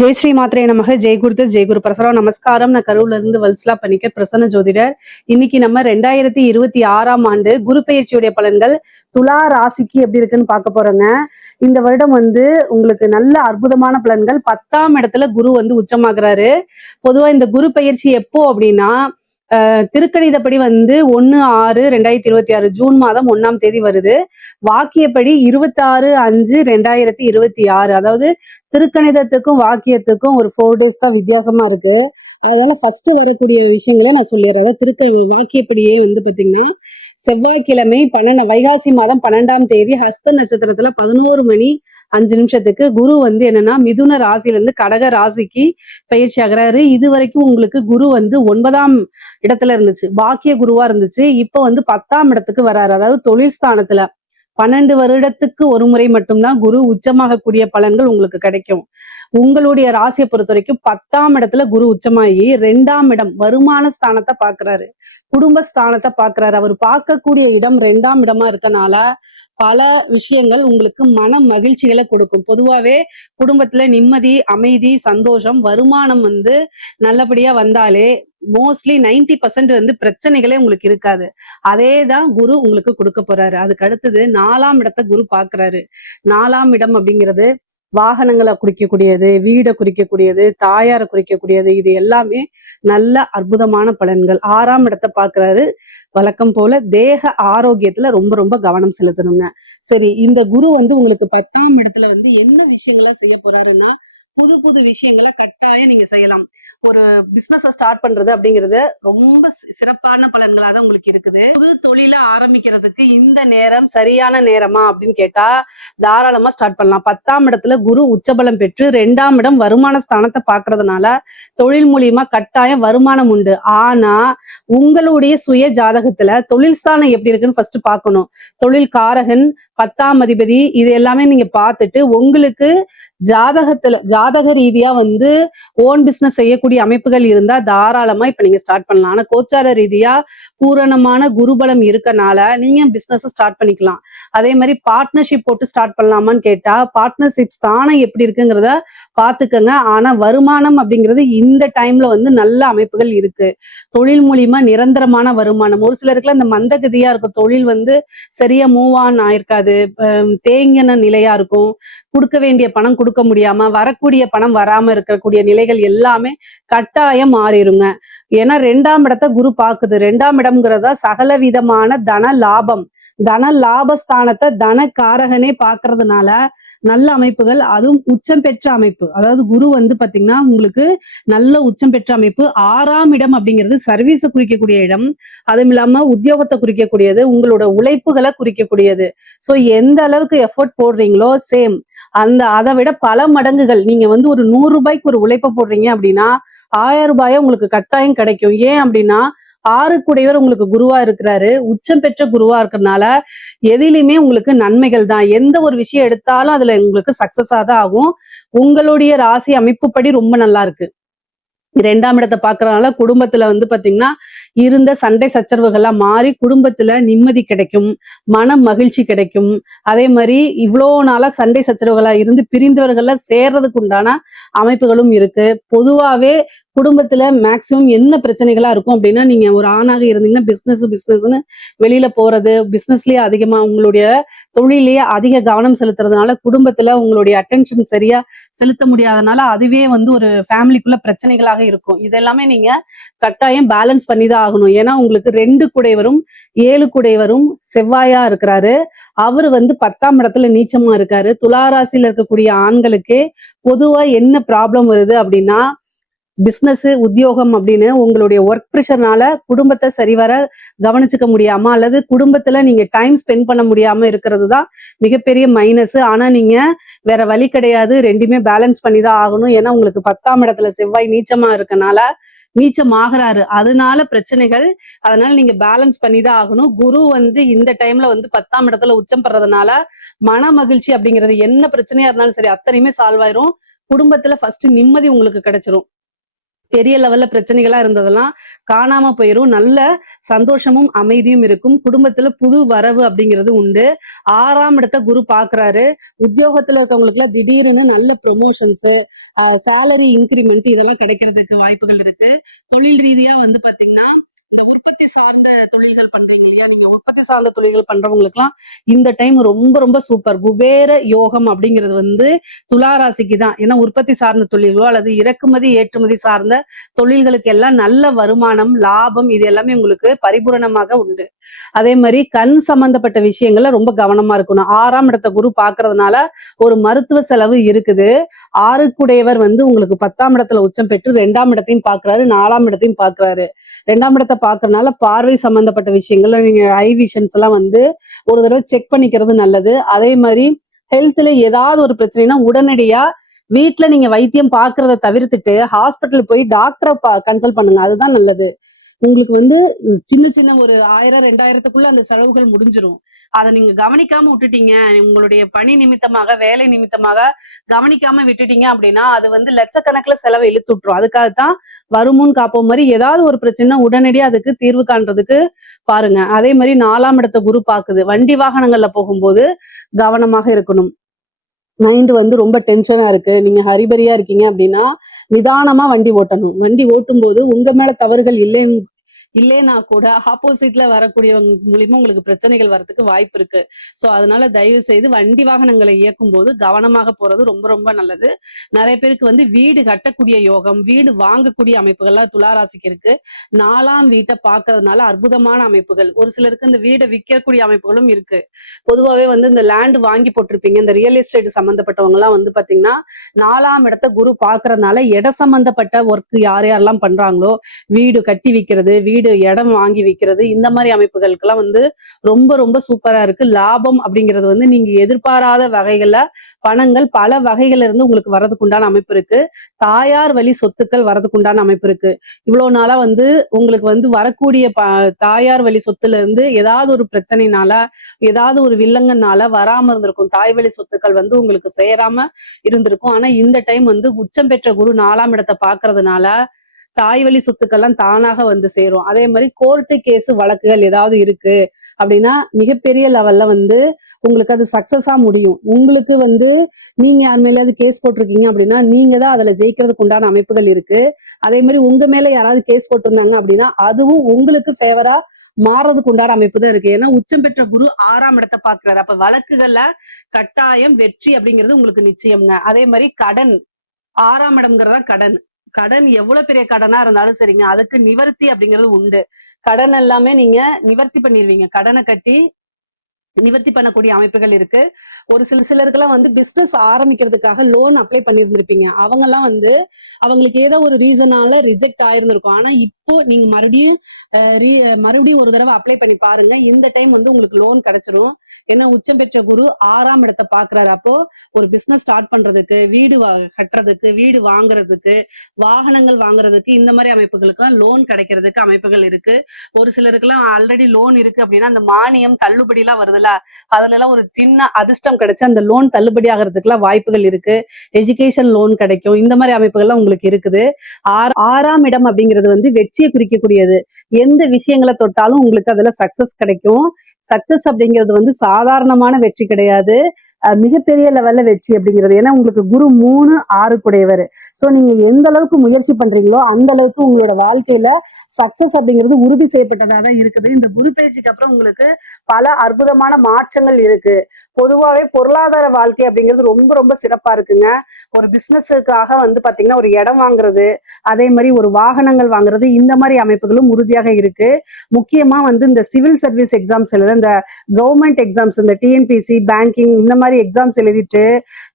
ஜெய் ஸ்ரீ மாத்திரை நமக ஜெய் குருத்து ஜெய் குரு பிரசரம் நமஸ்காரம். நான் கரூர்ல இருந்து வல்சலா பண்ணிக்க பிரசன்ன ஜோதிடர். இன்னைக்கு நம்ம 2026ஆம் ஆண்டு குரு பெயர்ச்சியுடைய பலன்கள் துலா ராசிக்கு எப்படி இருக்குன்னு பார்க்க போறோங்க. இந்த வருடம் உங்களுக்கு நல்ல அற்புதமான பலன்கள். 10ஆம் இடத்துல குரு உச்சமாகிறாரு. பொதுவா இந்த குரு பெயர்ச்சி எப்போ அப்படின்னா திருக்கணிதப்படி 1/6/2026 ஜூன் மாதம் 1ஆம் தேதி வருது. வாக்கியப்படி 26/5/2026. அதாவது திருக்கணிதத்துக்கும் வாக்கியத்துக்கும் ஒரு 4 டேஸ் தான் வித்தியாசமா இருக்கு. அதனால ஃபர்ஸ்ட் வரக்கூடிய விஷயங்களை நான் சொல்லிடுறேன். அதாவது வாக்கியப்படியே பாத்தீங்கன்னா செவ்வாய்க்கிழமை வைகாசி மாதம் 12ஆம் தேதி ஹஸ்த நட்சத்திரத்துல 11:05 குரு என்னன்னா மிதுன ராசியில இருந்து கடக ராசிக்கு பயிற்சி ஆகிறாரு. இது வரைக்கும் உங்களுக்கு குரு 9ஆம் இடத்துல இருந்துச்சு, பாக்கிய குருவா இருந்துச்சு. இப்ப 10ஆம் இடத்துக்கு வராரு. அதாவது தொழில் ஸ்தானத்துல 12 வருடத்துக்கு ஒரு முறை மட்டும்தான் குரு உச்சமாகக்கூடிய பலன்கள் உங்களுக்கு கிடைக்கும். உங்களுடைய ராசியை பொறுத்த வரைக்கும் 10ஆம் இடத்துல குரு உச்சமாகி 2ஆம் இடம் வருமான ஸ்தானத்தை பாக்குறாரு, குடும்ப ஸ்தானத்தை பாக்குறாரு. அவர் பார்க்கக்கூடிய இடம் 2ஆம் இடமா இருக்கனால பல விஷயங்கள் உங்களுக்கு மன மகிழ்ச்சிகளை கொடுக்கும். பொதுவாவே குடும்பத்துல நிம்மதி, அமைதி, சந்தோஷம், வருமானம் நல்லபடியா வந்தாலே மோஸ்ட்லி 90% பிரச்சனைகளே உங்களுக்கு இருக்காது. அதேதான் குரு உங்களுக்கு கொடுக்க போறாரு. அதுக்கு அடுத்தது 4ஆம் இடத்தை குரு பாக்குறாரு. 4ஆம் இடம் அப்படிங்கிறது வாகனங்களை குறிக்கக்கூடியது, வீடை குறிக்கக்கூடியது, தாயாரை குறிக்கக்கூடியது. இது எல்லாமே நல்ல அற்புதமான பலன்கள். 6ஆம் இடத்தை பாக்குறாரு. வழக்கம் போல தேக ஆரோக்கியத்துல ரொம்ப ரொம்ப கவனம் செலுத்தணுங்க. சரி, இந்த குரு உங்களுக்கு 10ஆம் இடத்துல என்ன விஷயங்கள்லாம் செய்ய போறாருன்னா புது புது விஷயங்களை கட்டாயம் நீங்க செய்யலாம். ஒரு பிசினஸ் ஸ்டார்ட் பண்றது அப்படிங்கிறது ரொம்ப சிறப்பான பலன்களா தான் உங்களுக்கு இருக்குது. புது தொழில ஆரம்பிக்கிறதுக்கு இந்த நேரம் சரியான நேரமா அப்படின்னு கேட்டா தாராளமா ஸ்டார்ட் பண்ணலாம். 10ஆம் இடத்துல குரு உச்சபலம் பெற்று 2ஆம் இடம் வருமான ஸ்தானத்தை பாக்குறதுனால தொழில் மூலியமா கட்டாயம் வருமானம் உண்டு. ஆனா உங்களுடைய சுய ஜாதகத்துல தொழில் ஸ்தானம் எப்படி இருக்குன்னு ஃபர்ஸ்ட் பார்க்கணும். தொழில் காரகன், 10ஆம் அதிபதி, இது எல்லாமே நீங்க பார்த்துட்டு உங்களுக்கு ஜாதக ரீதியா ஓன் பிசினஸ் செய்யக்கூடிய அமைப்புகள் இருந்தா தாராளமா இப்ப நீங்க ஸ்டார்ட் பண்ணலாம். ஆனா கோச்சார ரீதியா பூரணமான குருபலம் இருக்கனால நீங்க பிசினஸ் ஸ்டார்ட் பண்ணிக்கலாம். அதே மாதிரி பார்ட்னர்ஷிப் போட்டு ஸ்டார்ட் பண்ணலாமான்னு கேட்டா பார்ட்னர்ஷிப் ஸ்தானம் எப்படி இருக்குங்கிறத பாத்துக்கங்க. ஆனா வருமானம் அப்படிங்கிறது இந்த டைம்ல நல்ல அமைப்புகள் இருக்கு. தொழில் மூலியமா நிரந்தரமான வருமானம். ஒரு சிலருக்குலாம் இந்த மந்தகதியா இருக்கும், தொழில் சரியா மூவ் ஆன் ஆயிருக்காது, தேங்கின நிலையா இருக்கும், கொடுக்க வேண்டிய பணம் கொடுக்க முடியாம, வரக்கூடிய பணம் வராம இருக்கக்கூடிய நிலைகள் எல்லாமே கட்டாயம் மாறிடுங்க. ஏன்னா 2ஆம் இடத்தை குரு பாக்குது. 2ஆம் இடம்ங்கிறதா சகல விதமான தன லாபம், தன லாபஸ்தானத்தை தன காரகனே பாக்குறதுனால நல்ல அமைப்புகள். அதுவும் உச்சம் பெற்ற அமைப்பு. அதாவது குரு பாத்தீங்கன்னா உங்களுக்கு நல்ல உச்சம் பெற்ற அமைப்பு. 6ஆம் இடம் அப்படிங்கிறது சர்வீஸை குறிக்கக்கூடிய இடம். அதுவும் இல்லாம உத்தியோகத்தை குறிக்கக்கூடியது, உங்களோட உழைப்புகளை குறிக்கக்கூடியது. சோ எந்த அளவுக்கு எஃபோர்ட் போடுறீங்களோ சேம் அதை விட பல மடங்குகள். நீங்க ஒரு 100 ரூபாய்க்கு ஒரு உழைப்ப போடுறீங்க அப்படின்னா 1000 ரூபாயை உங்களுக்கு கட்டாயம் கிடைக்கும். ஏன் அப்படின்னா 6 உங்களுக்கு குருவா இருக்கிறாரு, உச்சம் பெற்ற குருவா இருக்கிறதுனால எதிலுமே உங்களுக்கு நன்மைகள் தான். எந்த ஒரு விஷயம் எடுத்தாலும் அதுல உங்களுக்கு சக்சஸா தான் ஆகும். உங்களுடைய ராசி அமைப்புப்படி ரொம்ப நல்லா இருக்கு. 2ஆம் இடத்தை பாக்குறதுனால குடும்பத்துல பாத்தீங்கன்னா இருந்த சண்டை சச்சரவுகள்லாம் மாறி குடும்பத்துல நிம்மதி கிடைக்கும், மன மகிழ்ச்சி கிடைக்கும். அதே மாதிரி இவ்வளவு நாளா சண்டை சச்சரவுகளா இருந்து பிரிந்தவர்கள சேர்றதுக்கு உண்டான அமைப்புகளும் இருக்கு. பொதுவாவே குடும்பத்துல மேக்சிமம் என்ன பிரச்சனைகளா இருக்கும் அப்படின்னா, நீங்க ஒரு ஆணாக இருந்தீங்கன்னா பிசினஸ்ன்னு வெளியில போறது, பிசினஸ்லயே அதிகமா உங்களுடைய தொழிலேயே அதிக கவனம் செலுத்துறதுனால குடும்பத்துல உங்களுடைய அட்டென்ஷன் சரியா செலுத்த முடியாதனால அதுவே ஒரு ஃபேமிலிக்குள்ள பிரச்சனைகளாக இருக்கும். இதெல்லாமே நீங்க கட்டாயம் பேலன்ஸ் பண்ணிதான் ஆகணும். ஏன்னா உங்களுக்கு 2 குடைவரும் 7 குடைவரும் செவ்வாயா இருக்கிறாரு. அவரு 10ஆம் இடத்துல நீச்சமா இருக்காரு. துளாராசியில இருக்கக்கூடிய ஆண்களுக்கு பொதுவா என்ன ப்ராப்ளம் வருது அப்படின்னா, பிசினஸ் உத்தியோகம் அப்படின்னு உங்களுடைய ஒர்க் ப்ரெஷர்னால குடும்பத்தை சரிவர கவனிச்சுக்க முடியாம அல்லது குடும்பத்துல நீங்க டைம் ஸ்பெண்ட் பண்ண முடியாம இருக்கிறது தான் மிகப்பெரிய மைனஸ். ஆனா நீங்க வேற வழி கிடையாது, ரெண்டுமே பேலன்ஸ் பண்ணி தான் ஆகணும். ஏன்னா உங்களுக்கு 10ஆம் இடத்துல செவ்வாய் நீச்சமா இருக்கனால நீச்சம் ஆகிறாரு, அதனால பிரச்சனைகள். அதனால நீங்க பேலன்ஸ் பண்ணி தான் ஆகணும். குரு இந்த டைம்ல 10ஆம் இடத்துல உச்சம் பெறதுனால மன மகிழ்ச்சி அப்படிங்கிறது என்ன பிரச்சனையா இருந்தாலும் சரி அத்தனையுமே சால்வ் ஆயிரும். குடும்பத்துல ஃபர்ஸ்ட் நிம்மதி உங்களுக்கு கிடைச்சிரும். பெரிய லெவல்ல பிரச்சனைகளா இருந்ததெல்லாம் காணாம போயிரும். நல்ல சந்தோஷமும், அமைதியும் இருக்கும். குடும்பத்துல புது வரவு அப்படிங்கிறது உண்டு. 6ஆம் இடத்த குரு பார்க்குறாரு. உத்தியோகத்துல இருக்கவங்களுக்குலாம் திடீர்னு நல்ல ப்ரொமோஷன்ஸு, சேலரி இன்கிரிமெண்ட் இதெல்லாம் கிடைக்கிறதுக்கு வாய்ப்புகள் இருக்கு. தொழில் ரீதியா வந்து பார்த்தீங்கன்னா, இந்த உற்பத்தி சார்ந்த தொழில்கள் பண்றீங்க இல்லையா? நீங்க உற்பத்தி சார்ந்த தொழில்கள் பண்றவங்களுக்குலாம் இந்த டைம் ரொம்ப ரொம்ப சூப்பர். குபேர யோகம் அப்படிங்கிறது வந்து துலா ராசிக்கு தான். ஏன்னா உற்பத்தி சார்ந்த தொழில்களோ அல்லது இறக்குமதி, ஏற்றுமதி சார்ந்த தொழில்களுக்கு எல்லாம் நல்ல வருமானம், லாபம் இது எல்லாமே உங்களுக்கு பரிபூரணமாக உண்டு. அதே மாதிரி கண் சம்பந்தப்பட்ட விஷயங்கள்ல ரொம்ப கவனமா இருக்கணும். 6ஆம் இடத்த குரு பார்க்கறதுனால ஒரு மருத்துவ செலவு இருக்குது. 6க்குடையவர் வந்து உங்களுக்கு 10ஆம் இடத்துல உச்சம் பெற்று 2ஆம் இடத்தையும் பார்க்கிறாரு, 4ஆம் இடத்தையும் பார்க்கிறாரு. 2ஆம் இடத்தை பார்க்கறதுனால பார்வை சம்பந்தப்பட்ட விஷயங்கள்ல நீங்க ஐ விஷன்ஸ் எல்லாம் வந்து ஒரு தடவை செக் பண்ணிக்கிறது நல்லது. அதே மாதிரி ஹெல்த்ல ஏதாவது ஒரு பிரச்சனைனா உடனடியா வீட்ல நீங்க வைத்தியம் பார்க்கறத தவிர்த்துட்டு ஹாஸ்பிட்டல் போய் டாக்டரை கன்சல்ட் பண்ணுங்க. அதுதான் நல்லது. உங்களுக்கு வந்து சின்ன சின்ன ஒரு 1000, 2000த்துக்குள்ள அந்த செலவுகள் முடிஞ்சிரும். அத நீங்க கவனிக்காம விட்டுட்டீங்க. உங்களுடைய பணி நிமித்தமாக, வேலை நிமித்தமாக கவனிக்காம விட்டுட்டீங்க அப்படின்னா, அது வந்து லட்சக்கணக்குல செலவை இழுத்து விட்டுரும். அதுக்காகத்தான் வருமுன் காப்போம் மாரி ஏதாவது ஒரு பிரச்சனைனா உடனடியா அதுக்கு தீர்வு காண்றதுக்கு பாருங்க. அதே மாரி 4ஆம் இடத்த குரு பாக்குது. வண்டி வாகனங்கள்ல போகும்போது கவனமாக இருக்கணும். மைண்ட் வந்து ரொம்ப டென்ஷனா இருக்கு. நீங்க ஹரிபரியா இருக்கீங்க அப்படின்னா, நிதானமா வண்டி ஓட்டணும். வண்டி ஓட்டும்போது உங்க மேல தவறுகள் இல்லைன்னா கூட ஆப்போசிட்ல வரக்கூடியவங்க மூலியமா உங்களுக்கு பிரச்சனைகள் வரதுக்கு வாய்ப்பு இருக்கு. சோ அதனால தயவு செய்து வண்டி வாகனங்களை இயக்கும் போது கவனமாக போறது ரொம்ப ரொம்ப நல்லது. நிறைய பேருக்கு வந்து வீடு கட்டக்கூடிய யோகம், வீடு வாங்கக்கூடிய அமைப்புகள்லாம் துலா ராசிக்கு இருக்கு. 4ஆம் வீட்டை பார்க்கறதுனால அற்புதமான அமைப்புகள். ஒரு சிலருக்கு இந்த வீடை விற்கக்கூடிய அமைப்புகளும் இருக்கு. பொதுவாவே வந்து இந்த லேண்ட் வாங்கி போட்டிருப்பீங்க. இந்த ரியல் எஸ்டேட் சம்பந்தப்பட்டவங்க எல்லாம் வந்து பாத்தீங்கன்னா 4ஆம் இடத்த குரு பார்க்கறதுனால இட சம்பந்தப்பட்ட ஒர்க் யார் யாரெல்லாம் பண்றாங்களோ, வீடு கட்டி விக்கிறது, வீடு இடம் வாங்கி விக்கிறது, இந்த மாதிரி அமைப்புகளுக்கெல்லாம் வந்து ரொம்ப ரொம்ப சூப்பரா இருக்கு. லாபம் அப்படிங்கிறது வந்து நீங்க எதிர்பாராத வகைகள்ல பணங்கள் பல வகைகள்ல இருந்து உங்களுக்கு வரதுக்கு உண்டான அமைப்பு இருக்கு. தாயார் வழி சொத்துக்கள் வரதுக்கு உண்டான அமைப்பு இருக்கு. இவ்வளவு நாளா வந்து உங்களுக்கு வந்து வரக்கூடிய தாயார் வழி சொத்துல இருந்து ஏதாவது ஒரு பிரச்சனைனால, ஏதாவது ஒரு வில்லங்கனால வராம இருந்திருக்கும். தாய் வழி சொத்துக்கள் வந்து உங்களுக்கு சேராம இருந்திருக்கும். ஆனா இந்த டைம் வந்து உச்சம் பெற்ற குரு 4ஆம் இடத்தை பார்க்கறதுனால தாய் வழி சொத்துக்கள்லாம் தானாக வந்து சேரும். அதே மாதிரி கோர்ட்டு கேஸ் வழக்குகள் ஏதாவது இருக்கு அப்படின்னா மிகப்பெரிய லெவல்ல வந்து உங்களுக்கு அது சக்சஸா முடியும். உங்களுக்கு வந்து நீங்க யார் மேலேயாவது கேஸ் போட்டிருக்கீங்க அப்படின்னா நீங்க தான் அதுல ஜெயிக்கிறதுக்கு உண்டான அமைப்புகள் இருக்கு. அதே மாதிரி உங்க மேல யாராவது கேஸ் போட்டிருந்தாங்க அப்படின்னா அதுவும் உங்களுக்கு ஃபேவரா மாறதுக்கு உண்டான அமைப்பு தான் இருக்கு. ஏன்னா உச்சம் பெற்ற குரு 6ஆம் இடத்தை பாக்குறாரு. அப்ப வழக்குகள்ல கட்டாயம் வெற்றி அப்படிங்கிறது உங்களுக்கு நிச்சயம்ங்க. அதே மாதிரி கடன் 6ஆம் இடம்ங்கிறதா கடன். கடன் எவ்வளவு பெரிய கடனா இருந்தாலும் சரிங்க, அதுக்கு நிவர்த்தி அப்படிங்கிறது உண்டு. கடன் எல்லாமே நீங்க நிவர்த்தி பண்ணிடுவீங்க. கடனை கட்டி நிவர்த்தி பண்ணக்கூடிய அமைப்புகள் இருக்கு. ஒரு சிலருக்கெல்லாம் வந்து பிசினஸ் ஆரம்பிக்கிறதுக்காக லோன் அப்ளை பண்ணியிருந்திருப்பீங்க. அவங்க எல்லாம் வந்து அவங்களுக்கு ஏதோ ஒரு ரீசனால ரிஜெக்ட் ஆயிருந்திருக்கும். ஆனா இப்போ நீங்க மறுபடியும் ஒரு தடவை அப்ளை பண்ணி பாருங்க. இந்த டைம் வந்து உங்களுக்கு லோன் கிடைச்சிரும். ஏன்னா உச்சம் பெற்ற குரு 6ஆம் இடத்தை பாக்குறாரு. அப்போ ஒரு பிசினஸ் ஸ்டார்ட் பண்றதுக்கு, வீடு கட்டுறதுக்கு, வீடு வாங்குறதுக்கு, வாகனங்கள் வாங்குறதுக்கு இந்த மாதிரி அமைப்புகளுக்கு லோன் கிடைக்கிறதுக்கு அமைப்புகள் இருக்கு. ஒரு சிலருக்குலாம் ஆல்ரெடி லோன் இருக்கு அப்படின்னா அந்த மானியம் தள்ளுபடி எல்லாம் வருதுல்ல, அதுல எல்லாம் ஒரு சின்ன அதிர்ஷ்டம் கிடைச்சு அந்த லோன் தள்ளுபடி ஆகிறதுக்குலாம் வாய்ப்புகள் இருக்கு. எஜுகேஷன் லோன் கிடைக்கும். இந்த மாதிரி அமைப்புகள்லாம் உங்களுக்கு இருக்குது. 6ஆம் இடம் அப்படிங்கிறது வந்து வெற்றியை குறிக்கக்கூடியது. எந்த விஷயங்களை தொட்டாலும் உங்களுக்கு அதுல சக்சஸ் கிடைக்கும். சக்சஸ் அப்படிங்கிறது வந்து சாதாரணமான வெற்றி கிடையாது. மிகப்பெரிய லெவல்ல வெற்றி அப்படிங்கிறது. ஏன்னா உங்களுக்கு குரு 3, 6 கூடையவர். சோ நீங்க எந்த அளவுக்கு முயற்சி பண்றீங்களோ அந்த அளவுக்கு உங்களோட வாழ்க்கையில சக்சஸ் அப்படிங்கிறது உறுதி செய்யப்பட்டதா தான் இருக்குது. இந்த குரு பயிற்சிக்கு அப்புறம் உங்களுக்கு பல அற்புதமான மாற்றங்கள் இருக்கு. பொதுவாவே பொருளாதார வாழ்க்கை அப்படிங்கிறது ரொம்ப ரொம்ப சிறப்பா இருக்குங்க. ஒரு பிசினஸுக்காக வந்து பாத்தீங்கன்னா ஒரு இடம் வாங்குறது, அதே மாதிரி ஒரு வாகனங்கள் வாங்குறது, இந்த மாதிரி அமைப்புகளும் உறுதியாக இருக்கு. முக்கியமா வந்து இந்த சிவில் சர்வீஸ் எக்ஸாம்ஸ் எழுத, இந்த கவர்மெண்ட் எக்ஸாம்ஸ், இந்த டிஎன்பிசி, பேங்கிங் இந்த மாதிரி எக்ஸாம்ஸ் எழுதிட்டு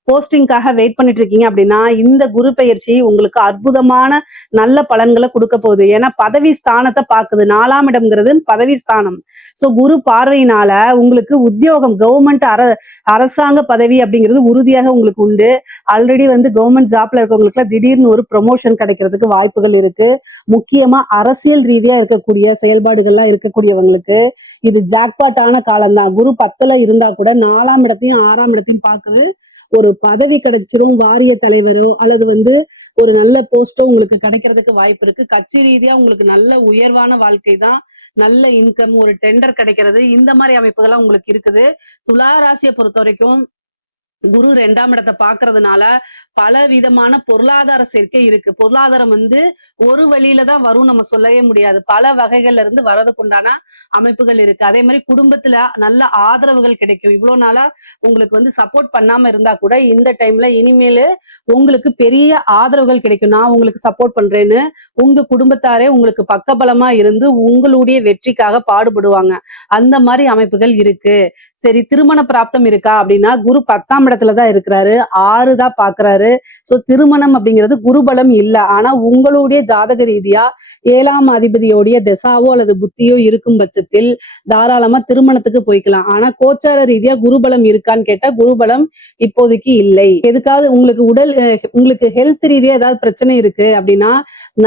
போஸ்டிங்காக வெயிட் பண்ணிட்டு இருக்கீங்க அப்படின்னா இந்த குரு பயிற்சி உங்களுக்கு அற்புதமான நல்ல பலன்களை கொடுக்க போகுது. ஏன்னா பதவி ஸ்தானத்தை பாக்குது. 4ஆம் இடம்ங்கிறது பதவி ஸ்தானம். சோ குரு பார்வையினால உங்களுக்கு உத்தியோகம், கவர்மெண்ட் அரசாங்க பதவி அப்படிங்கிறது உறுதியாக உங்களுக்கு உண்டு. ஆல்ரெடி வந்து கவர்மெண்ட் ஜாப்ல இருக்கவங்களுக்கு திடீர்னு ஒரு ப்ரொமோஷன் கிடைக்கிறதுக்கு வாய்ப்புகள் இருக்கு. முக்கியமா அரசியல் ரீதியா இருக்கக்கூடிய செயல்பாடுகள்லாம் இருக்கக்கூடியவங்களுக்கு இது ஜாக்பாட்டான காலம் தான். குரு 10ல இருந்தா கூட 4ஆம் இடத்தையும் 6ஆம் இடத்தையும் பாக்குது. ஒரு பதவி கிடைச்சிரும். வாரிய தலைவரோ அல்லது வந்து ஒரு நல்ல போஸ்டோ உங்களுக்கு கிடைக்கிறதுக்கு வாய்ப்பு இருக்கு. கட்சி ரீதியா உங்களுக்கு நல்ல உயர்வான வாழ்க்கை தான், நல்ல இன்கம், ஒரு டெண்டர் கிடைக்கிறது, இந்த மாதிரி அமைப்புகள்லாம் உங்களுக்கு இருக்குது. துலா ராசியை பொறுத்த வரைக்கும் குரு 2ஆம் இடத்தை பாக்குறதுனால பல விதமான பொருளாதார சேர்க்கை இருக்கு. பொருளாதாரம் ஒரு வழியில தான் வரும் நம்ம சொல்லவே முடியாது. பல வகைகள்ல இருந்து வரதுக்குண்டான அமைப்புகள் இருக்கு. அதே மாதிரி குடும்பத்துல நல்ல ஆதரவுகள் கிடைக்கும். இவ்வளவு நாளா உங்களுக்கு சப்போர்ட் பண்ணாம இருந்தா கூட இந்த டைம்ல இனிமேலு உங்களுக்கு பெரிய ஆதரவுகள் கிடைக்கும். நான் உங்களுக்கு சப்போர்ட் பண்றேன்னு உங்க குடும்பத்தாரே உங்களுக்கு பக்கபலமா இருந்து உங்களுடைய வெற்றிக்காக பாடுபடுவாங்க. அந்த மாதிரி அமைப்புகள் இருக்கு. சரி, திருமண பிராப்தம் இருக்கா அப்படின்னா குரு 10ஆம் இடத்துலதான் இருக்கிறாரு, 6 தான் பாக்குறாரு. சோ திருமணம் அப்படிங்கிறது குருபலம் இல்ல. ஆனா உங்களுடைய ஜாதக ரீதியா 7ஆம் அதிபதியோடைய திசாவோ அல்லது புத்தியோ இருக்கும் பட்சத்தில் தாராளமா திருமணத்துக்கு போய்க்கலாம். ஆனா கோச்சார ரீதியா குருபலம் இருக்கான்னு கேட்டா குருபலம் இப்போதைக்கு இல்லை. எதுக்காவது உங்களுக்கு ஹெல்த் ரீதியா ஏதாவது பிரச்சனை இருக்கு அப்படின்னா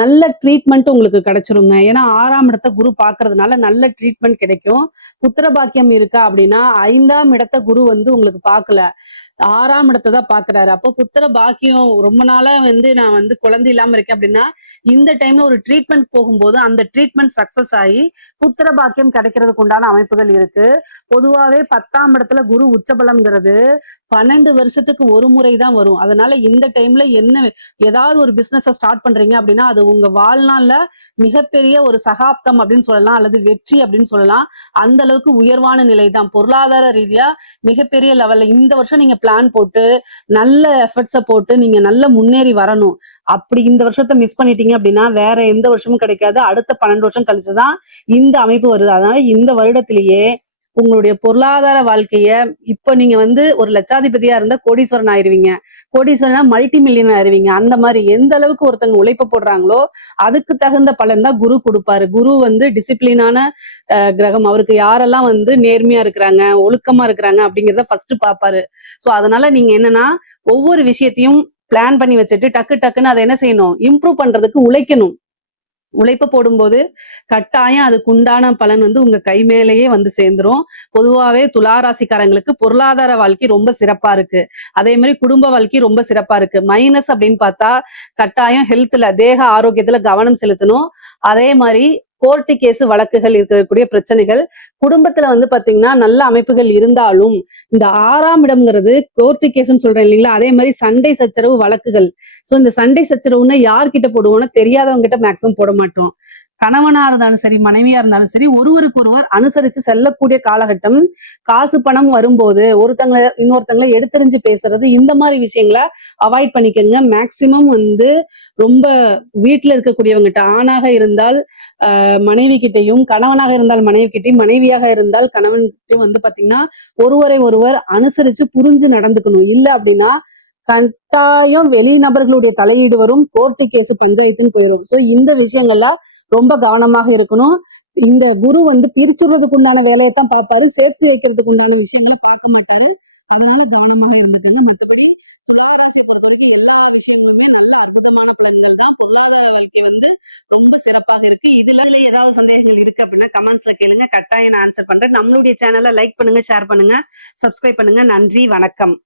நல்ல ட்ரீட்மெண்ட் உங்களுக்கு கிடைச்சிருங்க. ஏன்னா 6ஆம் இடத்தை குரு பாக்குறதுனால நல்ல ட்ரீட்மெண்ட் கிடைக்கும். புத்திர பாக்கியம் இருக்கா அப்படின்னா 5ஆம் இடத்தை குரு உங்களுக்கு பார்க்கல, 6ஆம் இடத்தை தான் பாக்குறாரு. அப்போ புத்திர பாக்கியம் ரொம்ப நாளா நான் குழந்தை இல்லாம இருக்கேன் அப்படின்னா இந்த டைம்ல ஒரு ட்ரீட்மெண்ட் போகும்போது அந்த ட்ரீட்மெண்ட் சக்சஸ் ஆகி புத்திர பாக்கியம் கிடைக்கிறதுக்கு உண்டான அமைப்புகள் இருக்கு. பொதுவாவே 10ஆம் இடத்துல குரு உச்சபலம்ங்கிறது 12 வருஷத்துக்கு ஒரு முறை தான் வரும். அதனால இந்த டைம்ல ஏதாவது ஒரு பிசினஸ் ஸ்டார்ட் பண்றீங்க அப்படின்னா அது உங்க வாழ்நாள்ல மிகப்பெரிய ஒரு சகாப்தம் அப்படின்னு சொல்லலாம், அல்லது வெற்றி அப்படின்னு சொல்லலாம். அந்த அளவுக்கு உயர்வான நிலை தான். பொருளாதார ரீதியா மிகப்பெரிய லெவல்ல இந்த வருஷம் நீங்க பிளான் போட்டு நல்ல எஃபர்ட்ஸை போட்டு நீங்க நல்ல முன்னேறி வரணும். அப்படி இந்த வருஷத்தை மிஸ் பண்ணிட்டீங்க அப்படின்னா வேற எந்த வருஷமும் கிடைக்காது. அடுத்த 12 வருஷம் கழிச்சுதான் இந்த அமைப்பு வருது. அதனால இந்த வருடத்திலேயே உங்களுடைய பொருளாதார வாழ்க்கைய இப்ப நீங்க ஒரு லட்சாதிபதியா இருந்தா கோடீஸ்வரன் ஆயிருவீங்க. கோடீஸ்வரனா மல்டி மில்லியன் ஆயிருவீங்க. அந்த மாதிரி எந்த அளவுக்கு ஒருத்தங்க உழைப்பு போடுறாங்களோ அதுக்கு தகுந்த பலன் தான் குரு கொடுப்பாரு. குரு டிசிப்ளினான கிரகம். அவருக்கு யாரெல்லாம் நேர்மையா இருக்கிறாங்க, ஒழுக்கமா இருக்கிறாங்க அப்படிங்கிறத ஃபர்ஸ்ட் பாப்பாரு. சோ அதனால நீங்க என்னன்னா ஒவ்வொரு விஷயத்தையும் பிளான் பண்ணி வச்சுட்டு டக்கு டக்குன்னு அதை என்ன செய்யணும், இம்ப்ரூவ் பண்றதுக்கு உழைக்கணும். உழைப்பு போடும்போது கட்டாயம் அதுக்கு உண்டான பலன் உங்க கை மேலேயே சேர்ந்துரும். பொதுவாவே துளாராசிக்காரங்களுக்கு பொருளாதார வாழ்க்கை ரொம்ப சிறப்பா இருக்கு. அதே மாதிரி குடும்ப வாழ்க்கை ரொம்ப சிறப்பா இருக்கு. மைனஸ் அப்படின்னு பார்த்தா கட்டாயம் ஹெல்த்ல, தேக ஆரோக்கியத்துல கவனம் செலுத்தணும். அதே மாதிரி கோர்ட்டு கேஸ் வழக்குகள் இருக்கக்கூடிய பிரச்சனைகள் குடும்பத்துல பாத்தீங்கன்னா நல்ல அமைப்புகள் இருந்தாலும் இந்த 6ஆம் இடம்ங்கிறது கோர்ட்டு கேஸ்ன்னு சொல்றேன் இல்லைங்களா, அதே மாதிரி சண்டை சச்சரவு வழக்குகள். சோ இந்த சண்டை சச்சரவுன்னா யார்கிட்ட போடுவோம்னா தெரியாதவங்க கிட்ட மேக்சிமம் போட மாட்டோம். கணவனா இருந்தாலும் சரி, மனைவியா இருந்தாலும் சரி, ஒருவருக்கு ஒருவர் அனுசரிச்சு செல்லக்கூடிய காலகட்டம். காசு பணம் வரும்போது இன்னொருத்தங்களை எடுத்தெறிஞ்சு பேசுறது, இந்த மாதிரி விஷயங்களை அவாய்ட் பண்ணிக்கங்க. மேக்சிமம் ரொம்ப வீட்டுல இருக்கக்கூடியவங்கிட்ட, ஆணாக இருந்தால் மனைவி கிட்டையும், கணவனாக இருந்தால் மனைவி கிட்டையும், மனைவியாக இருந்தால் கணவன் கிட்டையும் பாத்தீங்கன்னா ஒருவரை ஒருவர் அனுசரிச்சு புரிஞ்சு நடந்துக்கணும். இல்ல அப்படின்னா கட்டாயம் வெளி நபர்களுடைய தலையீடு வரும், கோர்ட்டு கேஸ் பஞ்சாயத்துன்னு போயிடும். சோ இந்த விஷயங்கள்லாம் ரொம்ப கவனமாக இருக்கணும். இந்த குரு பிரிச்சுடுறதுக்கு உண்டான வேலையை தான் பார்ப்பாரு, சேர்த்து வைக்கிறதுக்கு உண்டான விஷயங்களை பார்க்க மாட்டாரு. அதனால கவனமாக இருந்துக்கணும். மற்றபடி துளாராசியை பொறுத்தவரைக்கும் எல்லா விஷயங்களுமே நல்ல அற்புதமான பலன்கள் தான். பொருளாதார வாழ்க்கை ரொம்ப சிறப்பாக இருக்கு. இதுல ஏதாவது சந்தேகங்கள் இருக்கு அப்படின்னா கமெண்ட்ஸ்ல கேளுங்க, கட்டாயம் நான் ஆன்சர் பண்றேன். நம்மளுடைய சேனலை லைக் பண்ணுங்க, ஷேர் பண்ணுங்க, சப்ஸ்கிரைப் பண்ணுங்க. நன்றி, வணக்கம்.